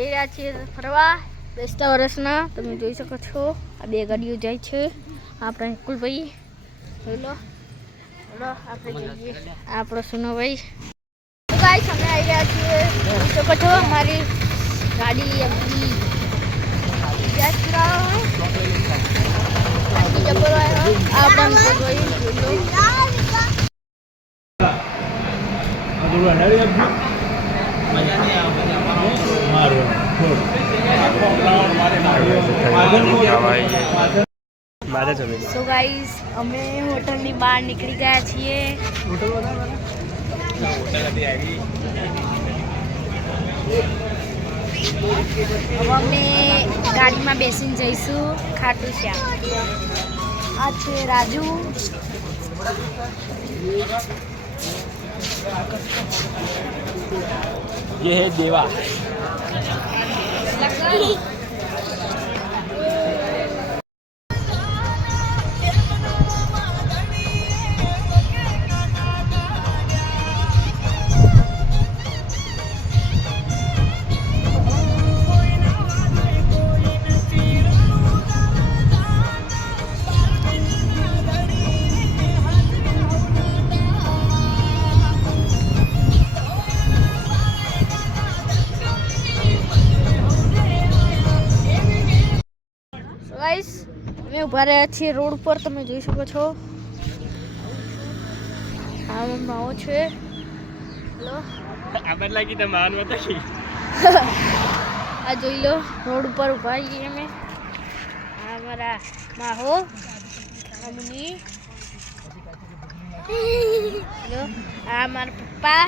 રહ્યા છીએ ફરવા બેસતા વર્ષના તમે જોઈ શકો છો આ બે ગાડીઓ જાય છે આપણા નિકુલભાઈ જોઈ લો આપણે જઈએ આપણો સુનોભાઈ ગાઈસ અમે આવી રહ્યા છીએ જોઈ શકો છો અમારી ગાડી અમની ગેસ કરાવો જબર આવ્યો આપણા નિકુલભાઈ જોઈ લો સો ગાઈસ અમે હોટલની બહાર નીકળી ગયા છીએ હવે અમે ગાડીમાં બેસીને જઈશું ખાટુ શ્યામ આ છે રાજુ ये है देवा ગાઈસ અમે ઊભા રહ્યા છીએ રોડ પર તમે જોઈ શકો છો આ માવો છે લો આબર લાગી તો માન બતાઈ આ જોઈ લો રોડ ઉપર ઊભા છીએ અમે આ અમારા માહો અમની લો આ મારા પપ્પા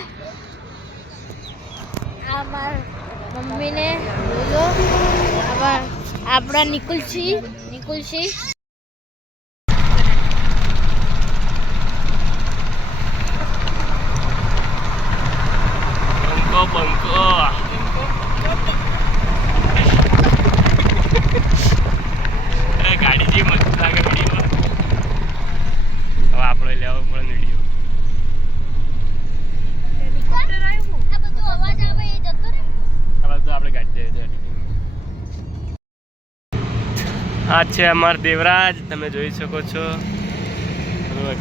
આ મારા મમ્મીને જોઈ લો આપણા નિકુલસિંહ બંકો ગાડી જે મસ્ત લાગે વિડીયો હવે આપણે લેવો પડે વિડીયો આપણે ગાડી આ છે અમાર દેવરાજ તમે જોઈ શકો છો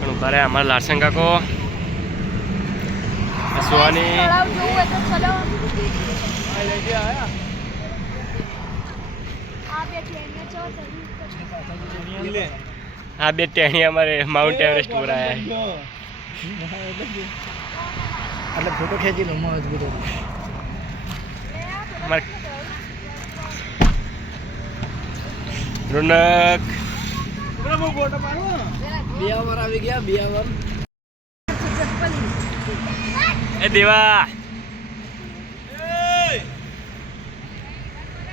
ઉભા રહ્યા અમારા લારસન કાકો સોની આ બે ટેણી અમારે માઉન્ટ એવરેસ્ટ પર આયા ફોટો ખેંચી લો મજબૂત રોનક બિયાવર આવી ગયા બિયાવર એ દેવા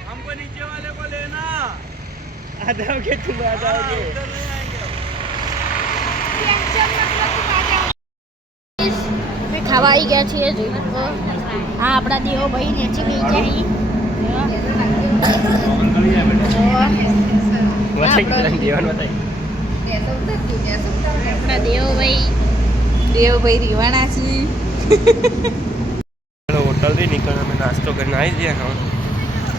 हमको नीचे वाले को लेना आ जाओगे तुम आ जाओगे અમે ખાવા આવી ગયા છીએ જોઈ શકો આ આપણા દેવો ભાઈ નીચે બેસી જાય આપણા દેવભાઈ રીવાણા છીએ હોટલ થી નીકળ અમે નાસ્તો કરીને આવી ગયા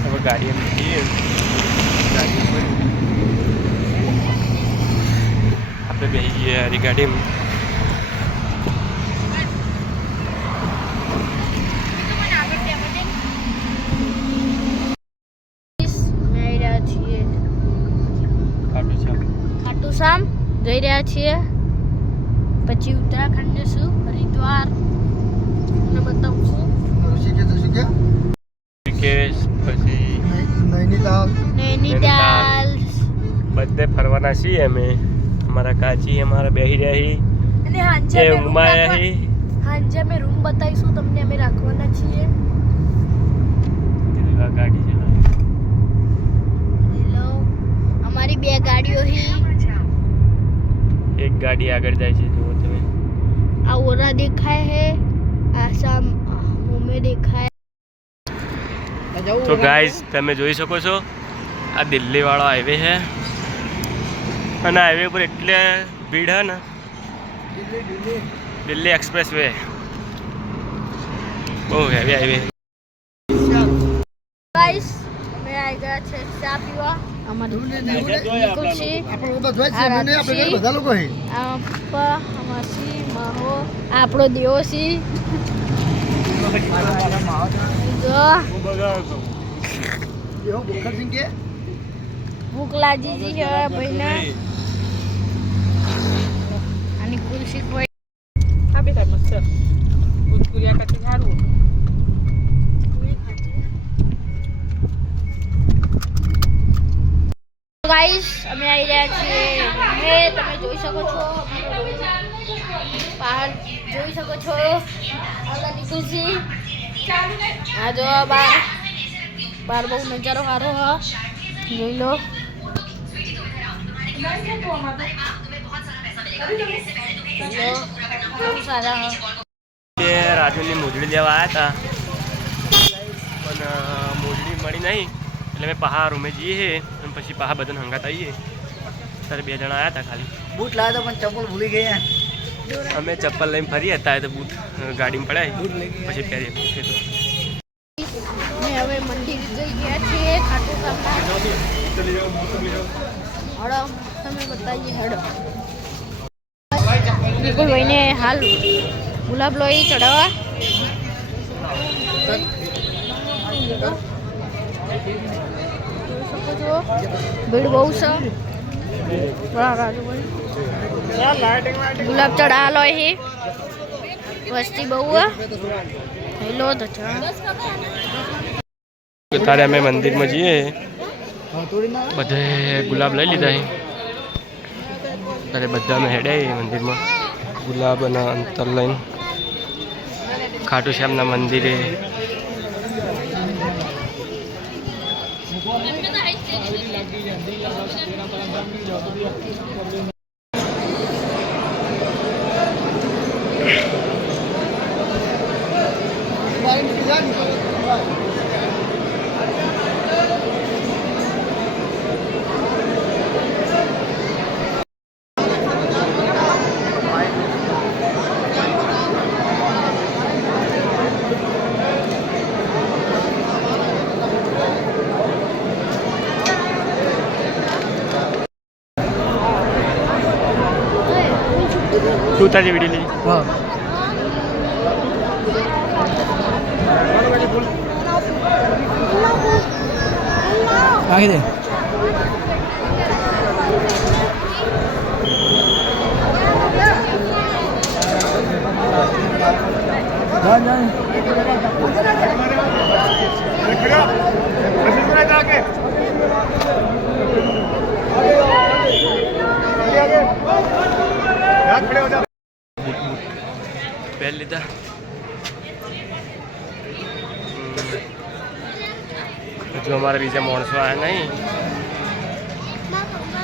હવે ગાડી એમ જઈએ આપણે બેસી જઈએ યારી ગાડીમાં ખાટુ શ્યામ જઈ રહ્યા છીએ પછી ઉત્તરાખંડ જશું હરિદ્વાર તમને બતાવશું ઋષિકેશ પછી નૈનીતાલ બધે ફરવાના છીએ અમે અમારા કાચી અમારા બેહી રહી અને હાંજે અમે રૂમ બતાવીશું તમને અમે રાખવાના છીએ ગાડી અમારી બે ગાડીઓ એક ગાડી આગળ જાય છે જુઓ તમે આ ઓરા દેખાય હે આસામ મુંબઈ દેખાય તો ગાઈસ તમે જોઈ શકો છો આ દિલ્હી વાળો હાઈવે છે અને હાઈવે પર એટલે ભીડ है ને दिल्ली एक्सप्रेस वे बहुत हैवी हाईवे ગાઈસ અમે આવી ગયા છે ચા પીવા અમારી ખુશી અમાસી માહો આપણો દેવસી ભૂખ લાગી છે ભાઈને આની ખુશી કોઈ ગાઈસ અમે આવી રહ્યા છીએ તમે જોઈ શકો છો પહાડ જોઈ શકો છો આગળની ખુશી આ જો બાર બહુ નજારો સારો હા જોઈ લો બહુ સારા રાજુની મોજડી લેવા આવ્યા હતા પણ મોજડી મળી નહીં એટલે મેં પહાડ રૂમે જઈએ અને પછી પહાડ બધાને હંગાત આવીએ ત્યારે 2 જણા આવ્યા હતા ખાલી બૂટ લાવ્યા પણ ચપ્પલ ભૂલી ગયા અમે ચપ્પલ લઈને ફરી હતા તો બૂટ ગાડીમાં પડાય પછી પહેરીએ તો હવે મંદિર જઈ ગયા છીએ ખાટુ શ્યામના હડો તમે બતાવીએ હડો નિકુલ ભાઈને હાલ ગુલાબ લોહી ચડાવવા ભીડ બહુ છે ગુલાબ ચઢા લો વસ્તી બહુ હેલો તો ત્યારે અમે મંદિરમાં જઈએ બધે ગુલાબ લઈ લીધા ત્યારે બધા અમે હેડે મંદિરમાં ગુલાબ અને અંતર લઈને ખાટુ શ્યામના મંદિરે તું તારી વિડીયો લઈ આગે દે પહેલ લીધા હજુ અમારા બીજા માણસો આવ્યા નહીં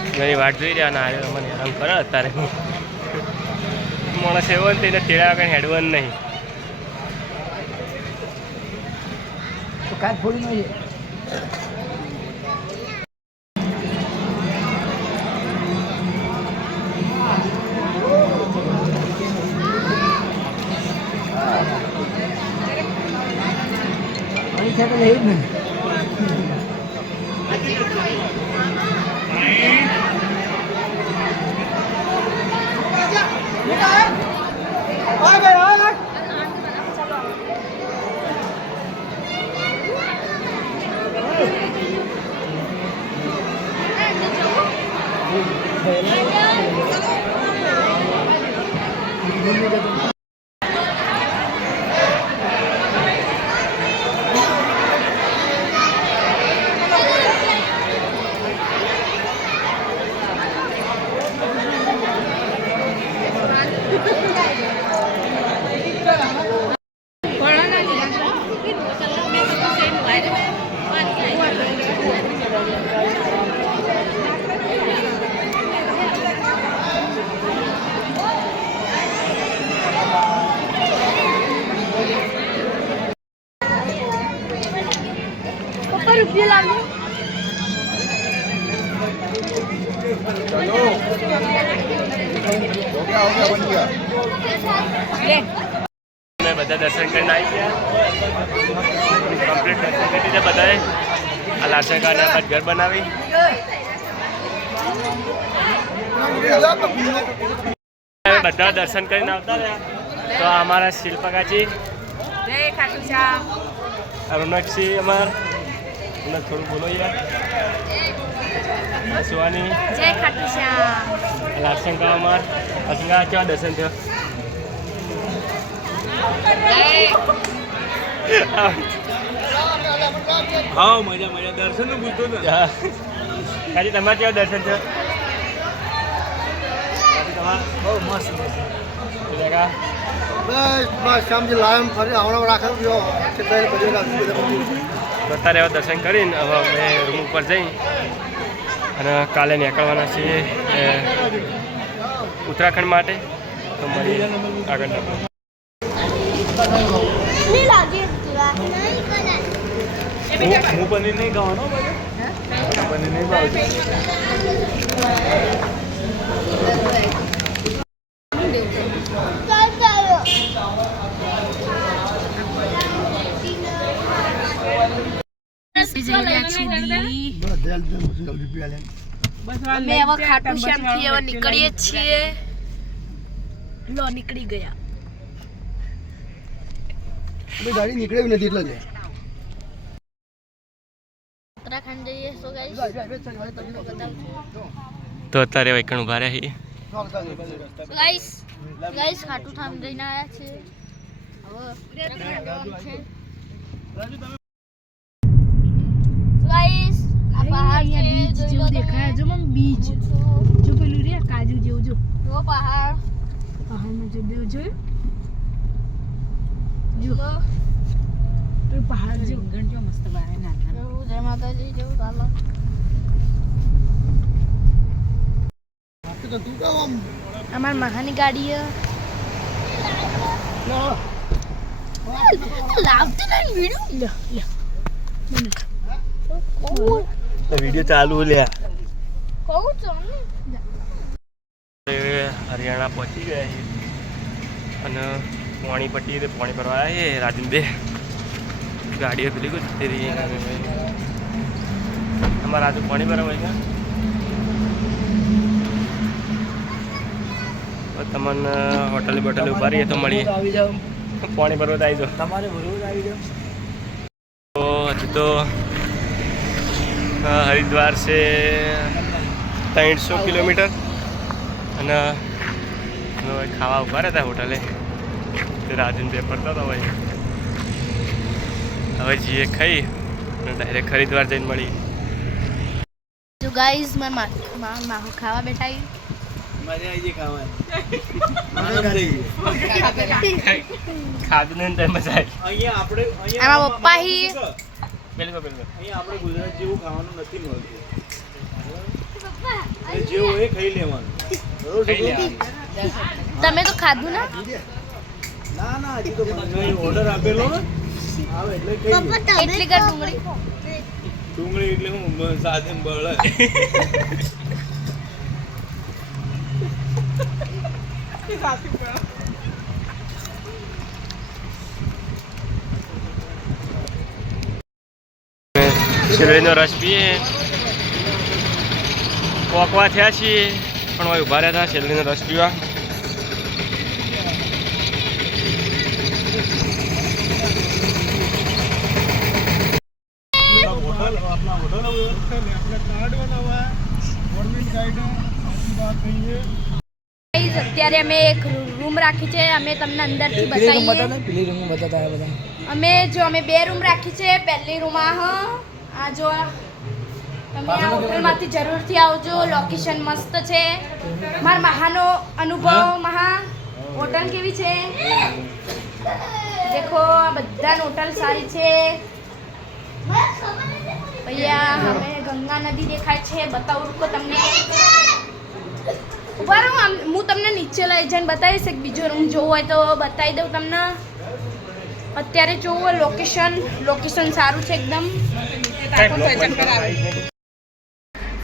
ઘણી વાટ જોઈ રહ્યા ના આવ્યો મને હેરાન કરે અત્યારે માણસ એવો ને તેને તેડા વગર હેડવાનું નહીં તો કાચ ફોડી નહીં છે તો લેવું જ નહીં રૂપિયા લાવજો બધા દર્શન કરીને આવી ગયા કમ્પ્લીટ દર્શન કરી દીધા બધાએ આ લાસણકાને આપણે ઘર બનાવી બધા દર્શન કરીને આવતા રહ્યા તો અમારા શિલ્પકાજી અરુણકસિંહ અમાર થોડું બોલો યાર સુવાની જય ખાટુ શ્યામ લાસણકા અમાર લાસણકા કેવા દર્શન થયો હા મજા મજા દર્શન નું પૂછતો ને કાજી તમારે કેવા દર્શન થયો બહુ મસ્ત બસ શ્યામજી લાયમ ફરી આવડા રાખે અત્યારે હવે દર્શન કરીને હવે અમે રૂમ ઉપર જઈ અને કાલે નીકળવાના છીએ ઉત્તરાખંડ માટે તો મળીએ આગળના હું પનીર નહીં ખાવાનો પનીર નહીં ભાવતું અમે હવે ખાટુ શ્યામ થી હવે નીકળીએ છીએ લો નીકળી ગયા ગાડી નીકળે નથી એટલે ઉત્તરાખંડ જઈએ સો ગાઈસ તો અત્યારે વૈકણ ઉભા રહ્યા છીએ ગાઈસ ગાઈસ ખાટુ ધામ જઈને આવ્યા છે હવે ઉત્તરાખંડ જવાનું છે ગાઈસ આ પહાડ છે જોઈ લો દેખાય જો મમ બીજ જો પેલું રે કાજુ જેવું જો જો પહાડ પહાડમાં જો દેવ જો જો તો પહાડ જે ગંજો મસ્ત બારે નાના જય માતાજી જેવું ચાલો અમાર મહાની ગાડી લાવતી નહીં વિડિયો વિડીયો ચાલુ લ્યા કહું છું હરિયાણા પહોંચી ગયા છીએ અને પાણી પટ્ટી પાણી ભરવા આવ્યા છીએ રાજનબે ગાડીઓ પેલી કોઈ જતી રહી અમારા આજુ પાણી ભરવા ગયા તમને હોટલ બોટલ ઉભા રહીએ તો મળીએ પાણી ભરવા તો આવી જાઓ તમારે બરોબર આવી જાવ તો હજુ તો હરિદ્વાર છે 300 કિલોમીટર અને ખાવા ઉભા રહેતા હોટલે તે રાજન બે ફરતા હતા ભાઈ હવે જઈએ ખાઈ અને ડાયરેક્ટ હરિદ્વાર જઈને મળી જો ગાઈસ માર ખાવા બેઠા મજા આવી ગઈ ખાવાની ખાધું ને તો મજા આવી અહીંયા આપણે આમાં પપ્પા હી પેલું અહીંયા આપણે ગુજરાત જેવું ખાવાનું નથી મળતું એ જેવું એ ખાઈ લેવાનું બરોબર તમે તો ખાધું ને ના ના હજી તો ઓર્ડર આપેલો ને આવે એટલે ખાઈ એટલી કર ડુંગળી ડુંગળી એટલે હું સાથે બળે શેરડીનો રસ પીએ પોકવા થયા છીએ પણ હવે ઉભા રહ્યા હતા શેરડીનો રસ પીવા અત્યારે અમે એક રૂમ રાખી છે અમે તમને અંદરથી બતાવીએ અમે બે રૂમ રાખી છે પહેલી રૂમ આ જો તમે આ હોટલમાંથી જરૂરથી આવજો લોકેશન મસ્ત છે મારા મહાનો અનુભવ મહા હોટલ કેવી છે દેખો આ બધા હોટલ સારી છે ભૈયા અમે ગંગા નદી દેખાય છે બતાવું રૂકો તમને ઉભા રહો હું તમને નીચે લઈ જઈને બતાવીશ એક બીજો રૂમ જોવો હોય તો બતાવી દઉં તમને અત્યારે જોવો લોકેશન સારું છે એકદમ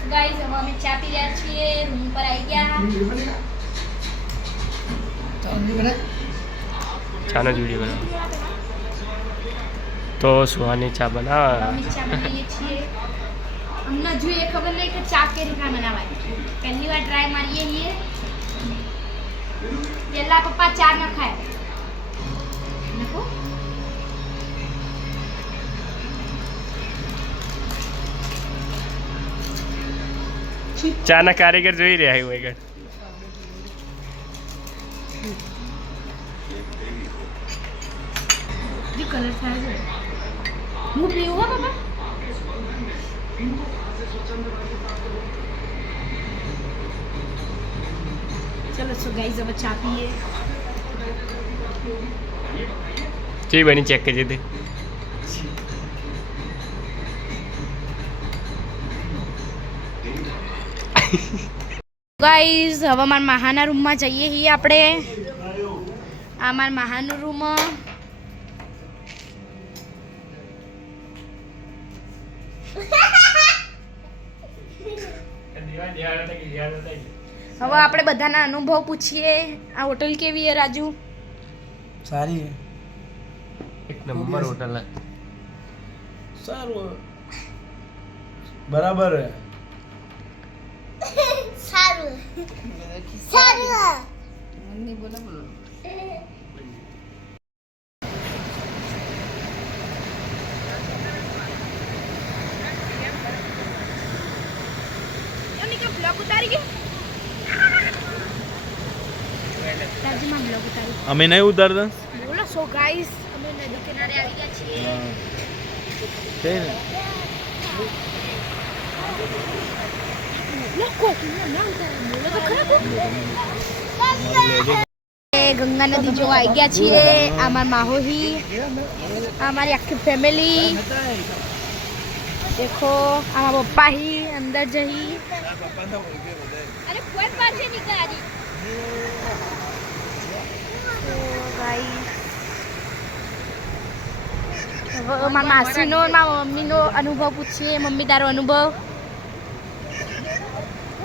ગાઈસ હવે અમે ચા પી રહ્યા છીએ રૂમ પર આવી ગયા ચાનો જ વિડીયો બનાવો તો સુહાની ચા બનાવે મમ્મી ચા બનાવીએ છીએ અમને જો એ ખબર નહીં કે ચા કે રીતના બનાવાય પહેલી વાર ટ્રાય મારીએ છીએ પહેલા પપ્પા ચા ન ખાય નકો ચાના કારીગર જોઈ રહ્યા હોય આગળ દી કલર થાય છે હું પીવું હો બાબા ચલો સો ગાઈસ હવે ચા પીએ ચી બની ચેક કરી દે ગાઈસ હવે મારા મહાના રૂમમાં જઈએ છીએ આપણે આ મારા મહાનો રૂમ હવે આપણે બધાના અનુભવ પૂછીએ આ હોટલ કેવી છે રાજુ સારી है એક નંબર હોટલ સારું બરાબર है અમે નહીં ઉતારતા બોલો સો ગાઈસ અમે નદી કિનારે આવી ગયા છીએ છે ને ગંગા નદી જોવા આવી ગયા છીએ અમાર માહોહી અમારી આખી ફેમિલી देखो हमारा पप्पा ही अंदर जही अरे कोई पाछे निकल आजी तो गाइस अब मारा मासी नो मारा मम्मी नो अनुभव पूछिए मम्मी तारो अनुभव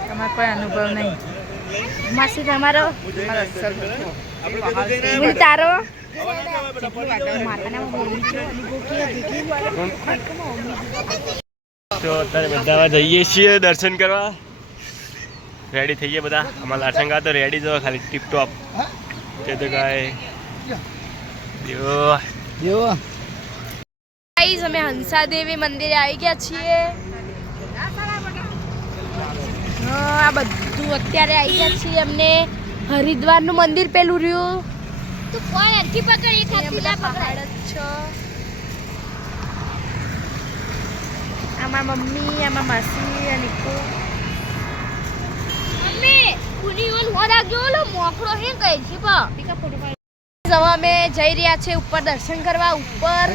તમારો કોઈ અનુભવ નહીં मासी તમારો બોલ તારો માતાના મમ્મી જો અનુભવ કે દેખી તો અત્યારે બધા જઈએ છીએ દર્શન કરવા રેડી થઈ ગયા બધા અમારા લાસંગા તો રેડી જો ખાલી ટીપ ટોપ તે તો કાંઈ દેવો ગાઈસ અમે હંસા દેવી મંદિરે આવી ગયા છીએ આ બધું અત્યારે આવી ગયા છીએ અમને હરિદ્વારનું મંદિર પેલું રહ્યું તો કોણ અરથી પકડ એક હાથી ના પકડ છો આમાં મમ્મી આમાં માસી અનિકો મમ્મી પુની ઓલ હોરા ગયો મોકળો હે કઈ છે પા ટીકા ફોટો પાડ હવે અમે જઈ રહ્યા છે ઉપર દર્શન કરવા ઉપર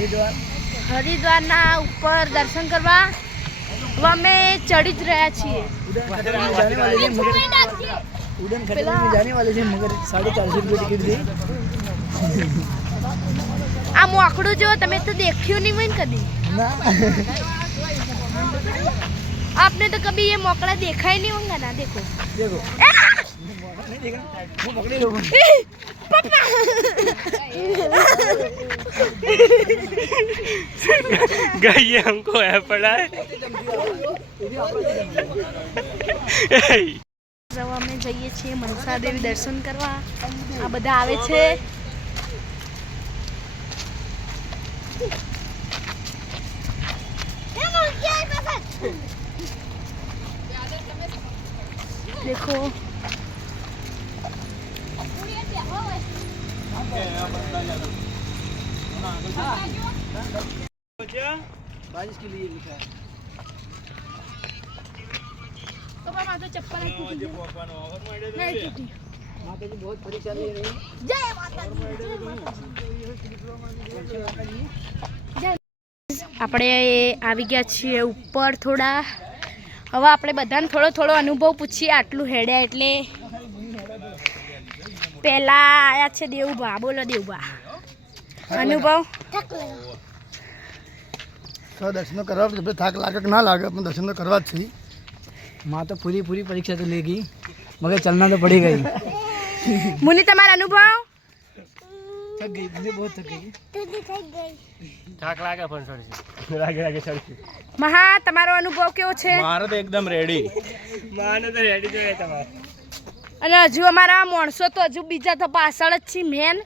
હરિદ્વારના ઉપર દર્શન કરવા હવે અમે ચડી જ રહ્યા છીએ उड़न खटोले में जाने वाले थे मगर 450 रुपये टिकट दी આ મોકળું જો તમે તો દેખ્યું નહીં હોય ને કદી ना आपने तो कभी ये मोकड़ा देखा ही नहीं होगा ना देखो देखो नहीं देखा वो पकड़े लोगों गाइए हमको है पड़ा है અમે જઈએ છીએ મનસા દેવી દર્શન કરવા આ બધા આવે છે देखो बारिश के लिए लिखा है तो पापा तो चप्पल नहीं टूटी माता जी बहुत परीक्षा ले रही जय माता दी આપણે આવી ગયા છીએ ઉપર થોડા હવે આપણે બધાને થોડો થોડો અનુભવ પૂછીએ આટલું હેડ્યા એટલે પહેલા આયા છે દેવભા બોલો દેવભા અનુભવ તો દર્શન કરવા જब થાક લાગે કે ના લાગે પણ દર્શન તો કરવા જ છે माँ तो पूरी पूरी परीक्षा तो लेगी मगर चलना तो पड़ेगा ही મુનિ તમારો અનુભવ थक गई, मुझे बहुत थक गई. થાક લાગે પણ સડશે લાગે સડશે મહા તમારો અનુભવ કેવો છે? મારે તો એકદમ રેડી. માને તો રેડી જોઈએ તમારે. અને હજુ અમારા માણસો તો હજુ બીજા તો પાછળ જ છે મેન.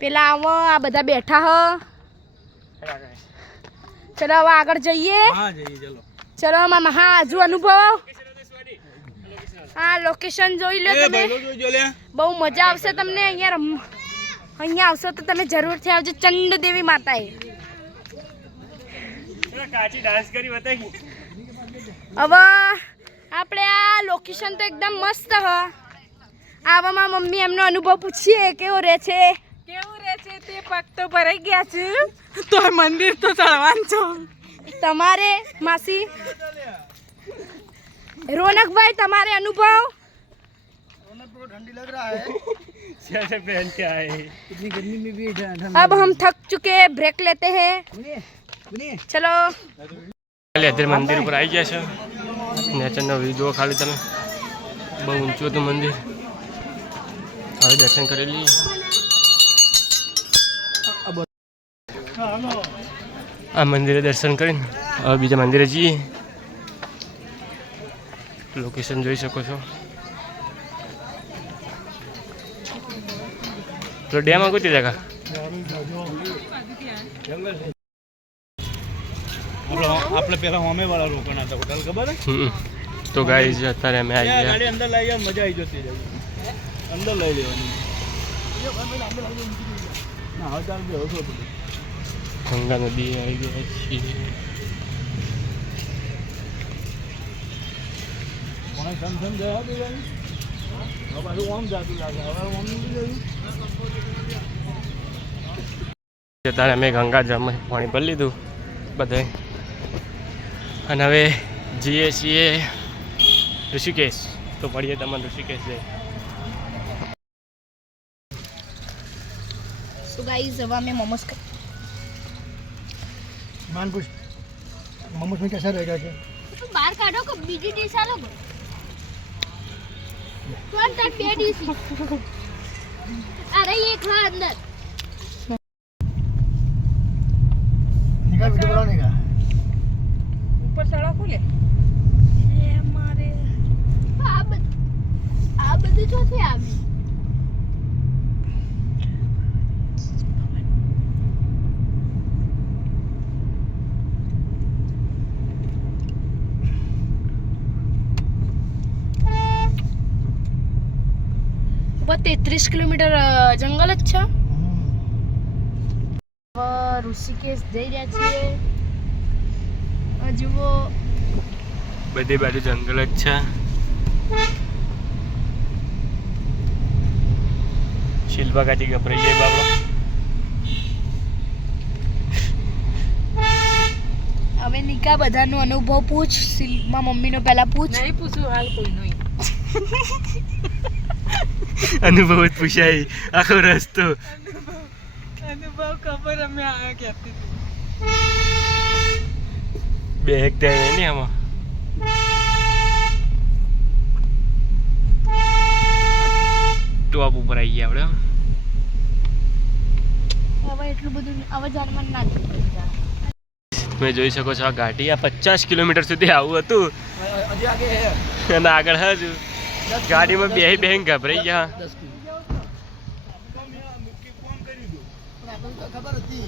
પેલા આવો આ બધા બેઠા હ. ચલો હવે આગળ જઈએ. હા જઈએ ચલો. ચલો અમારા મહા હજુ અનુભવ. હા લોકેશન જોઈ લો તમે. જોજો લે. બહુ મજા આવશે તમને અહીંયા આવશો તો તમે જરૂરથી આવજો ચંડ દેવી માતાએ. કાચી ડાન્સ કરી બતાવી. હવે આપણે આ લોકેશન તો એકદમ મસ્ત હ. આવામાં મમ્મી એમનો અનુભવ પૂછીએ કેવો રહે છે. કેવું રહે છે તે પગ તો ભરાઈ ગયા છે તો મંદિર તો ચડવાનું છો. તમારે માસી રોનકભાઈ તમારે અનુભવ. ठंडी लग रहा है. कैसे पहन के आए. इतनी गर्मी में भी अब हम थक चुके हैं ब्रेक लेते हैं. चलो અત્યારે મંદિર ઉપર આવી ગયા છે. નેચરનો વ્યૂ જુઓ ખાલી તમે. બહુ ઊંચું હતું મંદિર. હવે દર્શન કરી લઈએ. આ મંદિરે દર્શન કરીને હવે બીજા મંદિરે જઈએ. લોકેશન જોઈ શકો છો. તો ડેમ આ કુતી જગા આપણે પેલા હોમે વાળા રોકાણા હતા હોટલ ખબર હે? તો ગાઈઝ અત્યારે અમે આવી ગયા. ગાડી અંદર લઈ જાવ મજા આવી જતી અંદર લઈ લેવાની. ના હવે ચાલ બેહો છો બધું. ગંગા નદી આવી ગયા છીએ. કોણે સમસમ જવા દેવાની હવે પાછું ઓમ જાતું લાગે. હવે ઓમ નથી જવું. અત્યારે અમે ગંગા જમા પાણી ભરી લીધું બધે અને હવે જઈએ છીએ ઋષિકેશ. તો પડીએ તમને ઋષિકેશ જઈએ. तो गाइस अब हमें मोमोज मान पूछ मोमोज में कैसा रहेगा क्या? तो बाहर काढो को बीजी डिश आलो कौन ता पे डिश अरे ये खा अंदर निकाल वीडियो बनाने का. ઉપર સડક ખુલે. ये हमारे आ બધું જો છે આવી બસ 33 કિલોમીટર જંગલ જ છે. ઋષિકેશ જઈ રહ્યા છીએ. જુઓ બધી બાજુ જંગલ જ છે. શિલ્પા કાચી ગભરાઈ જાય બાબા. હવે નિકા બધાનો અનુભવ પૂછ. સિલ્પમાં મમ્મીનો પહેલા પૂછ. નહીં પૂછું હાલ કોઈ નહીં. અનુભવ જ પૂછાય આખો રસ્તો. અનુભવ ખબર અમે આ કહેતી હતી. બે હેક્ટર ને આમાં ટોપ ઉપર આવી ગયા આપણે. હવે એટલું બધું હવે જાણવા ના જોઈએ. તમે જોઈ શકો છો આ ગાડી આ 50 કિલોમીટર સુધી આવું હતું अजय आगे है અને આગળ હજુ ગાડીમાં બેહી ગભરાઈ ગયા. 10 की खबर थी.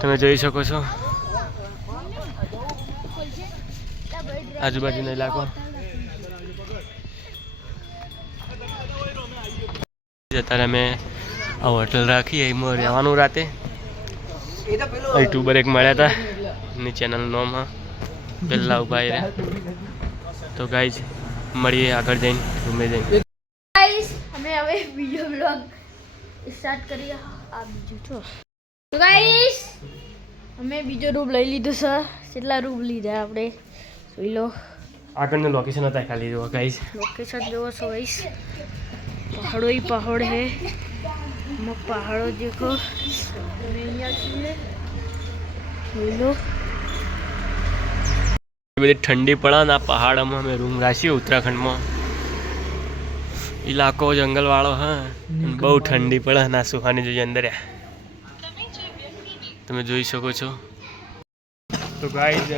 તમે જોઈ શકો છો આજુબાજુનો ઇલાકો. અત્યારે અમે આ હોટલ રાખી એમાં રહેવાનું રાતે. યુટ્યુબર એક મળ્યા હતા એની ચેનલનું નામ હા પહેલાં ઉભા રહ્યા. તો ગાઈઝ મળીએ આગળ જઈને રૂમે જઈને. ગાઈસ અમે હવે વિડિયો બ્લોગ સ્ટાર્ટ કરીએ. આ બીજું છો. તો ગાઈસ અમે બીજો રૂમ લઈ લીધો છે. કેટલા રૂમ લીધા આપણે જોઈ લો. આગળનું લોકેશન હતા ખાલી જુઓ ગાઈઝ. લોકેશન જોવો છો ગાઈસ. પહાડો ही पहाड़ है. हम पहाड़ो देखो मैं यहाँ છીએ જોઈ લો. બધી ઠંડી પડે ને આ પહાડમાં અમે રૂમ રાખીએ ઉત્તરાખંડમાં ઇલાકો જંગલવાળો હા બહુ ઠંડી પડે ના સુહાની જોઈએ અંદર તમે જોઈ શકો છો. તો ગાઈઝ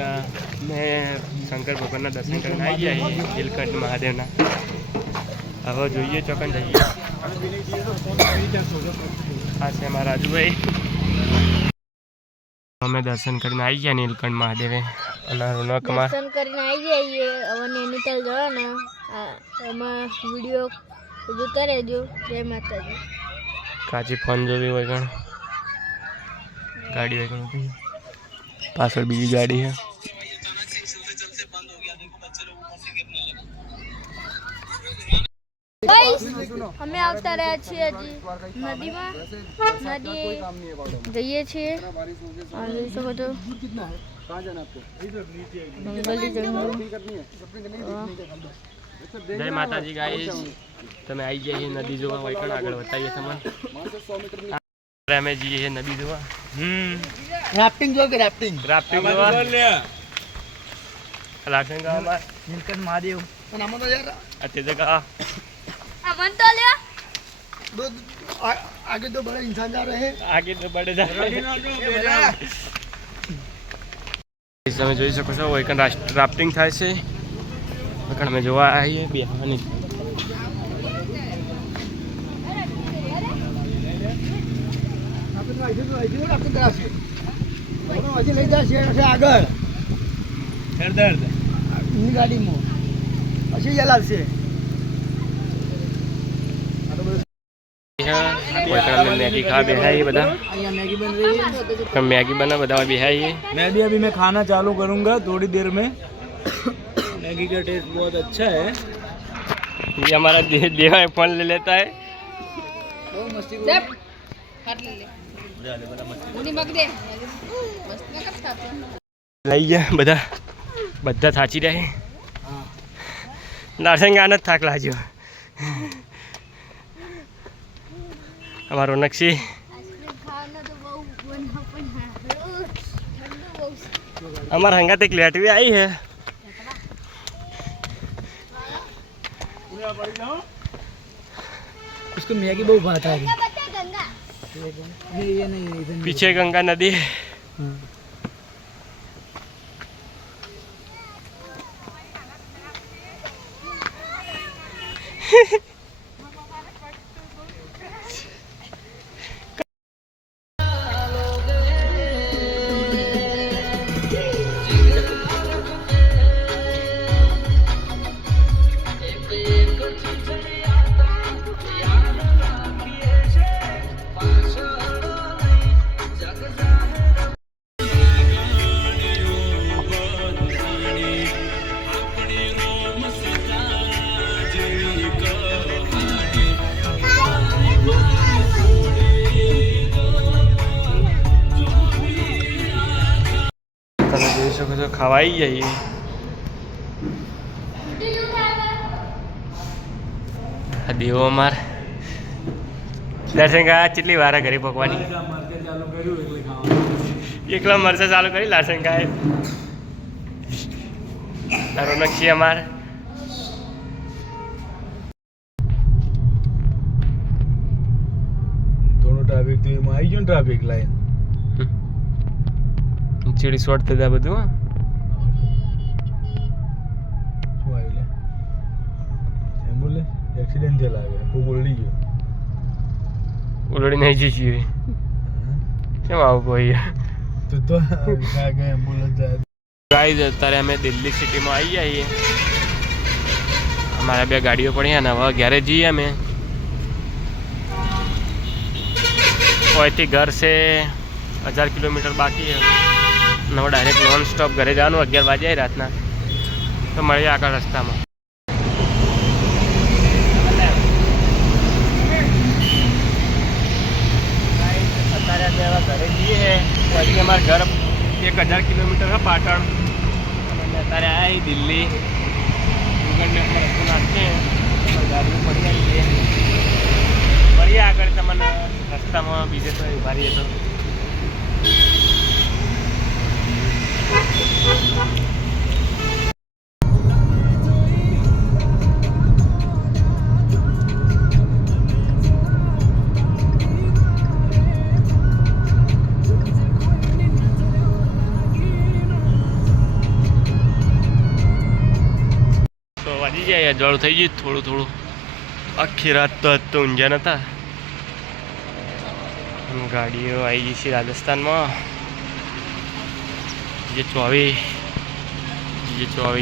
મેં શંકર ભગવાનના દર્શન કરીને આવી ગયા છીએ નીલકંઠ મહાદેવના. હવે જોઈએ ચોકન જઈએ. આ છે અમારા રાજુભાઈ. અમે દર્શન કરીને આવી ગયા નીલકંઠ મહાદેવે અને રોનકમાં દર્શન કરીને આવી જઈએ. હવે નૈનીતાલ જવાના એમાં વિડીયો જોતા રહેજો. જય માતાજી. કાચી ફોન જોવી હોય કણ ગાડી હોય કણ પાછળ બીજી ગાડી છે. અમે આવતા રહ્યા છીએ હજી નદીમાં. નદી જઈએ છીએ. જોઈ શકો છો જય માતાજી ગાઈસ. તમે આવી ગયા છીએ નદી જોવા હોય કણ આગળ બતાવીએ તમને. અમે જઈએ છીએ નદી જોવા. રાફ્ટિંગ જો કે રાફ્ટિંગ રાફ્ટિંગ જોવા રાફ્ટિંગ ગાવા નીલકંઠ મહાદેવ નામ તો યાર अच्छे से कहा અમન તો લ્યો. दो आगे दो बड़े इंसान जा रहे हैं. आगे तो बढ़े जा તમે જોઈ શકો છો વૈકણ રાફ્ટિંગ થાય છે. વૈકણ અમે જોવા આવીએ બેહવાની. હજી લઈ જશે આગળ દર્દ ગાડીમાં પછી ચલાવશે. मैगी खा बेहाई बता यहाँ मैगी बन रही है. मैगी बना बता बेहाई मैं भी अभी मैं खाना चालू करूंगा थोड़ी देर में. मैगी का टेस्ट बहुत अच्छा है. ये हमारा देवा फोन ले लेता है. લઈ ગયા બધા થાચી રહે. નારસંગાને જ થાક લાગ્યો અમારો નકશી. અમારા હંગાત એક લેટવી આવી છે. उसको मैगी बहुत भाता है. ये नहीं इधर पीछे गंगा नदी. તમે જોઈ શકો છો ખવાઈ જઈએ. આ દેવો અમાર દર્શન કા કેટલી વાર ઘરે પકવાની એકલા મરચા ચાલુ કરી દર્શન કાએ તારો નકશી અમાર. થોડો ટ્રાફિક તો એમાં આવી ગયો ને ટ્રાફિક લાઈન. ચીડી શોર્ટ થતા બધું હા. શું આવી લે એમ્બ્યુલન્સ એક્સિડન્ટ થયેલા આવે ખૂબ ઉલડી ગયો. ઉલડી નહીં જઈએ કેમ આવું કોઈ. તો એમ્બ્યુલન્સ જાય. ગાઈઝ અત્યારે અમે દિલ્હી સિટીમાં આવી જઈએ. અમારા બે ગાડીઓ પડી ને હવે ઘરે જઈએ અમે. અહીંથી ઘર છે 1000 કિલોમીટર બાકી છે. હવે ડાયરેક્ટ નોન સ્ટોપ ઘરે જવાનું 11 વાગ્યા રાતના. તો મળીએ આગળ રસ્તામાં. અત્યારે અમે હવે ઘરે જઈએ. પછી અમારા ઘર 1000 કિલોમીટર છે પાટણ. અને અત્યારે આવી દિલ્હી ગૂગલ મેપમાં રસ્તો નાખીએ ગાડીઓ પડી આવીએ. મળીએ આગળ તમને રસ્તામાં બીજે તો ઉભા રહીએ તો. ઉજાળું થઈ ગયું થોડું થોડું. આખી રાત તો ઊંઝા નતા. ગાડીઓ આવી ગઈ છે રાજસ્થાનમાં. G24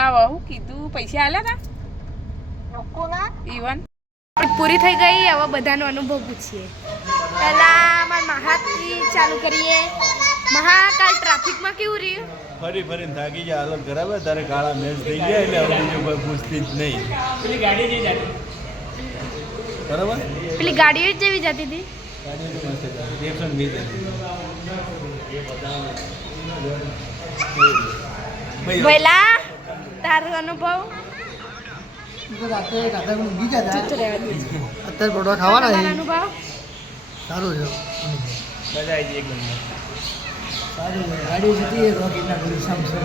આવો હું કીધું પૈસા આલ્યા તા ઈવન પૂરી થઈ ગઈ. હવે બધાનો અનુભવ પૂછીએ. પહેલા મારા મહાથી ચાલુ કરીએ. મહાકાલ ટ્રાફિકમાં કેવું રહ્યું? ફરી ફરીને થાકી જાય હાલત ખરાબ હોય તારે કાળા મેચ થઈ ગયા એટલે હવે બીજું કોઈ પૂછતી જ નહીં. પેલી ગાડી જઈ જતી બરાબર પેલી ગાડીઓ જ જેવી જતી હતી. ગાડીઓ તો મસ્ત હતી. 120 પહેલા તારો અનુભવ અત્યારે પરોઠા ખાવાના તમારો છે. અનુભવ સારું છે. મજા આવી ગઈ એક નંબર. સારું છે. ગાડી જતી રોકેટના બધું સામસું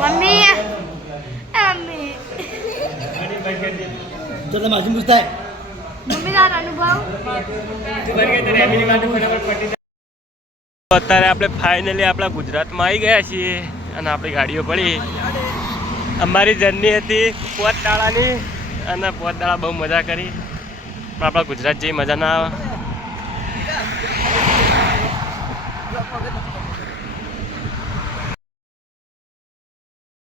મમ્મી મમ્મી તો તમે હજી પૂછતા મમ્મી તારો અનુભવ અત્યારે આપણે ફાઇનલી આપણા ગુજરાતમાં આવી ગયા છીએ અને આપણી ગાડીઓ પડી. અમારી જર્ની હતી 5 દાડાની અને 5 દાડા બહુ મજા કરી. પણ આપણા ગુજરાત જેવી મજા ના આવે.